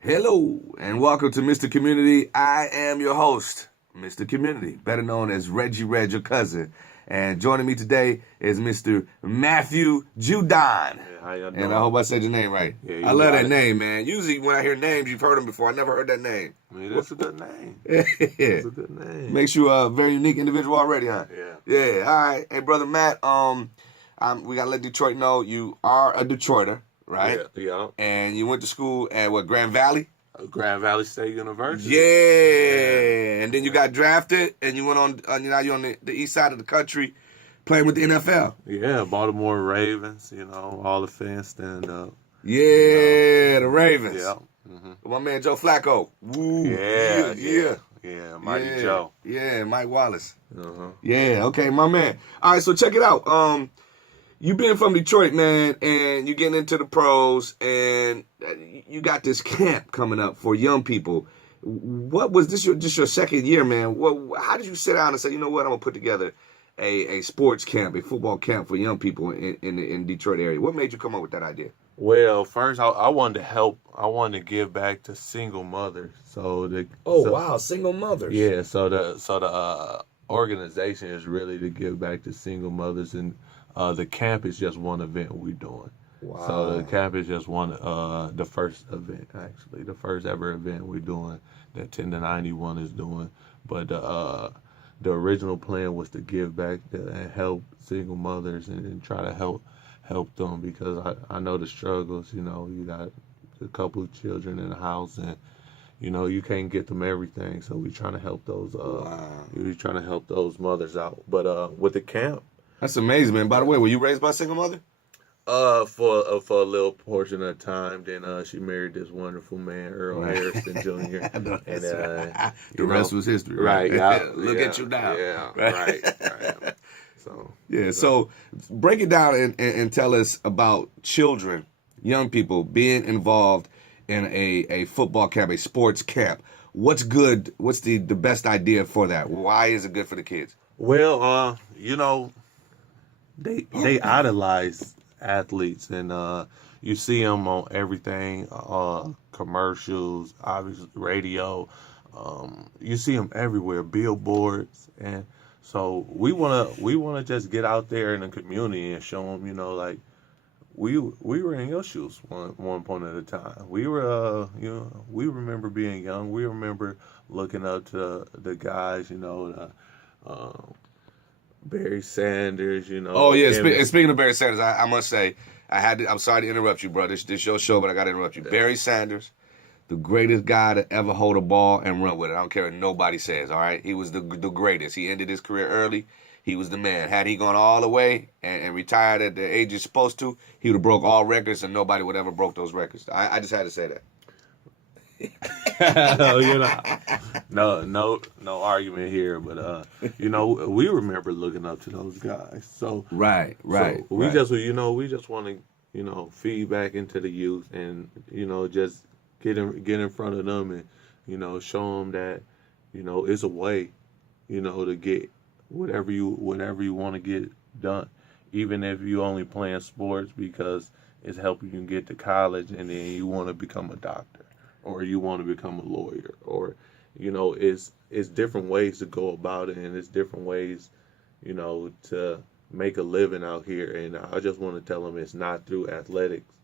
Hello and welcome to Mr. Community. I am your host, Mr. Community, better known as Reggie Reg, your cousin. And joining me today is Mr. Matthew Judon. Yeah, how y'all doing? And I hope I said your name right. Yeah, I love that it. name, man. Usually when I hear names, you've heard them before. I never heard that name. I mean, that's a good name. That's a good name. Makes you a very unique individual already, huh? Yeah. Yeah. All right. Hey, brother Matt. We gotta let Detroit know you are a Detroiter, right? Yeah. And you went to school at what, Grand Valley? Grand Valley State University. Yeah. And then you got drafted, and you went on. Now you're on the east side of the country, playing with the NFL. Yeah, Baltimore Ravens. All the fans stand up. Yeah, the Ravens. Yeah. Mm-hmm. My man Joe Flacco. Woo. Yeah, Mighty Joe. Yeah, Mike Wallace. Uh-huh. Yeah, okay, my man. All right, so check it out. You being from Detroit, man, and you getting into the pros, and you got this camp coming up for young people. What was this? Just your second year, man? How did you sit down and say, you know what, I'm gonna put together a sports camp, a football camp for young people in Detroit area? What made you come up with that idea? Well, first I wanted to help. I wanted to give back to single mothers. Wow, single mothers. Yeah, so the organization is really to give back to single mothers, and the camp is just one event we're doing. Wow. So the camp is just the first event, actually, the first ever event we're doing that 10 to 91 is doing. But the original plan was to give back and help single mothers and try to help them, because I know the struggles. You got a couple of children in the house, and you can't get them everything. So we're trying to help those. We're trying to help those mothers out. But with the camp, that's amazing, man. By the way, were you raised by a single mother? For a little portion of time. Then she married this wonderful man, Earl Harrison Jr. And the rest was history. Right. Look at you now. Yeah. Right. So yeah. So break it down and tell us about children, young people being involved in a football camp, a sports camp. What's good? What's the best idea for that? Why is it good for the kids? Well, they idolize athletes, and you see them on everything, commercials, obviously radio. You see them everywhere, billboards, and so we wanna just get out there in the community and show them, like we were in your shoes one point at a time. We were, we remember being young. We remember looking up to the guys, Barry Sanders, Oh yeah, speaking of Barry Sanders, I must say I'm sorry to interrupt you, bro. This your show, but I got to interrupt you. Yeah. Barry Sanders, the greatest guy to ever hold a ball and run with it. I don't care what nobody says. All right, he was the greatest. He ended his career early. He was the man. Had he gone all the way and retired at the age he's supposed to, he would have broke all records, and nobody would ever broke those records. I just had to say that. No argument here, but we remember looking up to those guys. So right. So we just want to feed back into the youth, and just get in front of them, and show them that it's a way to get whatever you want to get done, even if you only playing sports because it's helping you get to college, and then you want to become a doctor, or you want to become a lawyer, or it's different ways to go about it, and it's different ways to make a living out here. And I just want to tell them it's not through athletics,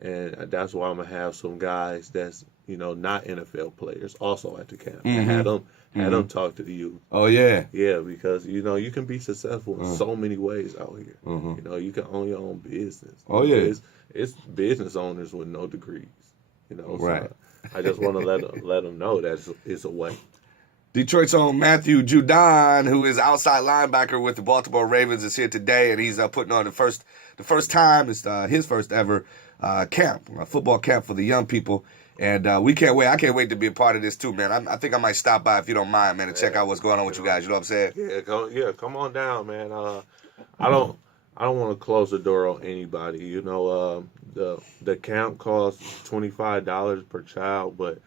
and that's why I'm gonna have some guys that's not NFL players also at the camp. Mm-hmm. Had them talk to the youth. Oh yeah, because you can be successful in so many ways out here. Mm-hmm. You can own your own business. Oh yeah, it's business owners with no degrees. Right. So I just want to let them know that it's a way. Detroit's own Matthew Judon, who is outside linebacker with the Baltimore Ravens, is here today, and he's putting on the first time. It's his first ever camp, a football camp for the young people. And we can't wait. I can't wait to be a part of this too, man. I think I might stop by, if you don't mind, man, and check out what's going on with you guys. You know what I'm saying? Come on down, man. I don't want to close the door on anybody. The camp costs $25 per child, but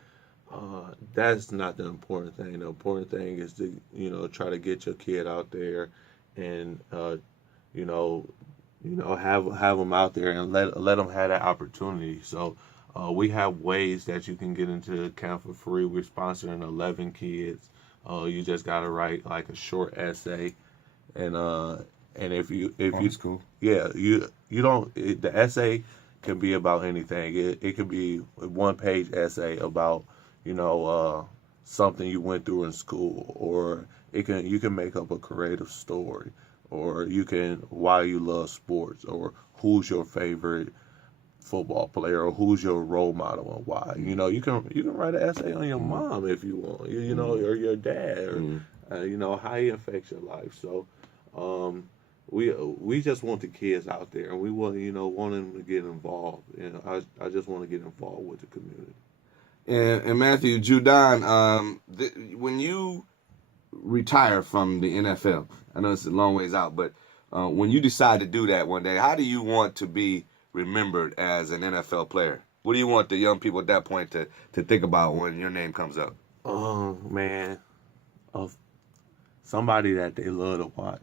that's not the important thing. The important thing is to try to get your kid out there, and have them out there, and let them have that opportunity. So We have ways that you can get into the camp for free. We're sponsoring 11 kids. You just gotta write like a short essay, and if you That's cool. yeah, you don't the essay can be about anything. It could be a 1-page essay about something you went through in school, or you can make up a creative story, or you can why you love sports, or who's your favorite football player, or who's your role model and why. You can write an essay on your mom if you want, or your dad, or how he affects your life. So we just want the kids out there, and we want them to get involved. And I just want to get involved with the community. And Matthew Judon, when you retire from the NFL, I know it's a long ways out, but when you decide to do that one day, how do you want to be remembered as an NFL player? What do you want the young people at that point to think about when your name comes up? Oh man, of somebody that they love to watch.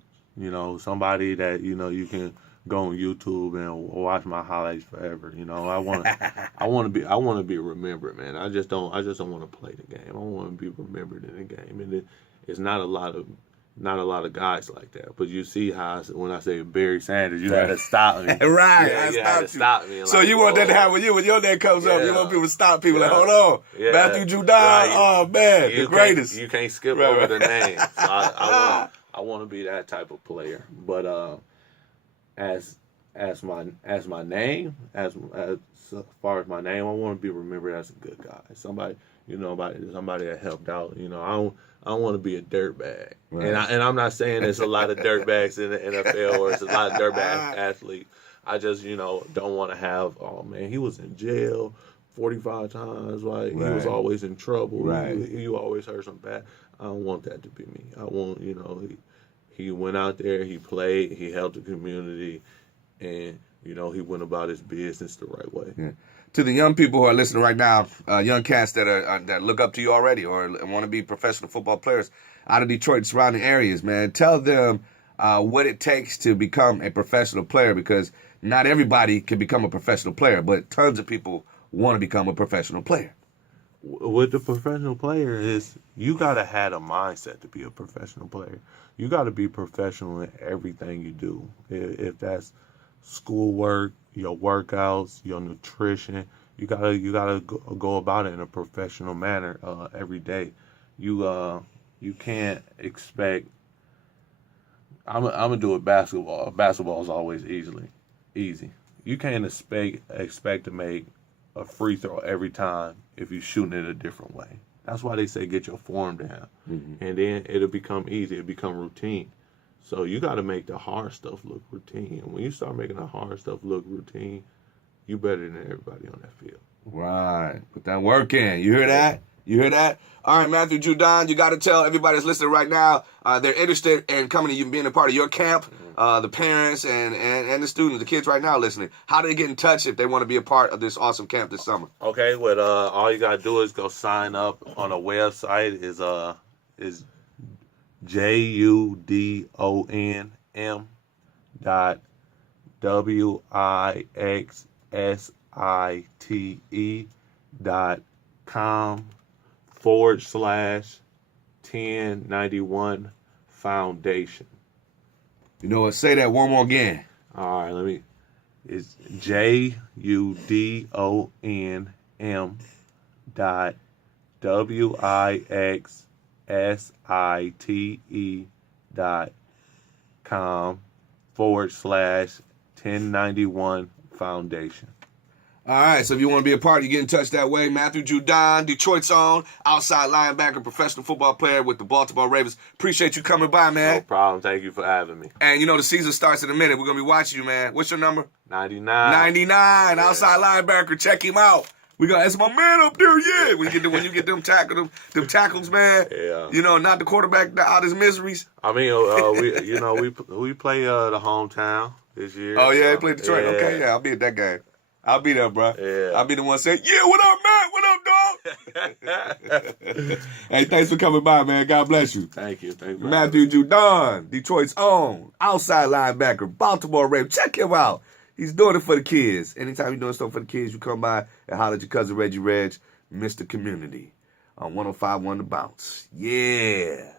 Somebody that you can go on YouTube and watch my highlights forever. I want to be remembered, man. I just don't want to play the game. I want to be remembered in the game, and it's not a lot of guys like that. But you see how when I say Barry Sanders, you had to stop me. Right, yeah, I you had to stop me. So you want that to happen with you when your name comes up. You want people to stop people like, hold on, Matthew Judon. Right. Oh man, the greatest. You can't skip over the name. So I want to be that type of player. But as my name, as far as my name, I want to be remembered as a good guy. Somebody that helped out. I don't want to be a dirtbag. Right. And I'm not saying there's a lot of dirtbags in the NFL or there's a lot of dirtbag athletes. I just don't want to have, oh man, he was in jail 45 times. Like he was always in trouble. Right. You always heard some bad. I don't want that to be me. I want he went out there, he played, he helped the community, and he went about his business the right way. Yeah. To the young people who are listening right now, young cats that look up to you already or want to be professional football players out of Detroit and surrounding areas, man, tell them what it takes to become a professional player, because not everybody can become a professional player, but tons of people want to become a professional player. With the professional player is you got to have a mindset to be a professional player. You got to be professional in everything you do. If that's schoolwork, your workouts, your nutrition, you gotta go about it in a professional manner every day. You can't expect. I'm gonna do it basketball. Basketball is always easy. You can't expect to make a free throw every time if you're shooting it a different way. That's why they say get your form down, and then it'll become easy. It'll become routine. So you got to make the hard stuff look routine. And when you start making the hard stuff look routine, you better than everybody on that field. Right. Put that work in. You hear that? You hear that? All right, Matthew Judon, you got to tell everybody that's listening right now, they're interested in coming to you, being a part of your camp, the parents and the students, the kids right now listening. How do they get in touch if they want to be a part of this awesome camp this summer? Okay, well, all you got to do is go sign up on a website. Is JUDON.wixsite.com/1091 Foundation. You know what? Say that one more again. All right, it's JUDON.wixsite.com/1091 Foundation. All right, so if you want to be a part, you get in touch that way. Matthew Judon, Detroit's own outside linebacker, professional football player with the Baltimore Ravens. Appreciate you coming by, man. No problem. Thank you for having me. And the season starts in a minute. We're going to be watching you, man. What's your number? 99. 99, yeah. Outside linebacker. Check him out. That's my man up there, yeah. When you get them tackles, man. Yeah. Not the quarterback out his miseries. I mean, we play the hometown this year. Oh yeah, he played Detroit. Yeah. Okay, yeah, I'll be at that game. I'll be there, bro. Yeah. I'll be the one saying, yeah, what up, Matt? What up, dog? Hey, thanks for coming by, man. God bless you. Thank you. Matthew Judon, Detroit's own outside linebacker, Baltimore Ravens. Check him out. He's doing it for the kids. Anytime you're doing stuff for the kids, you come by and holler at your cousin Reggie Reg, Mr. Community on 105.1 The Bounce. Yeah.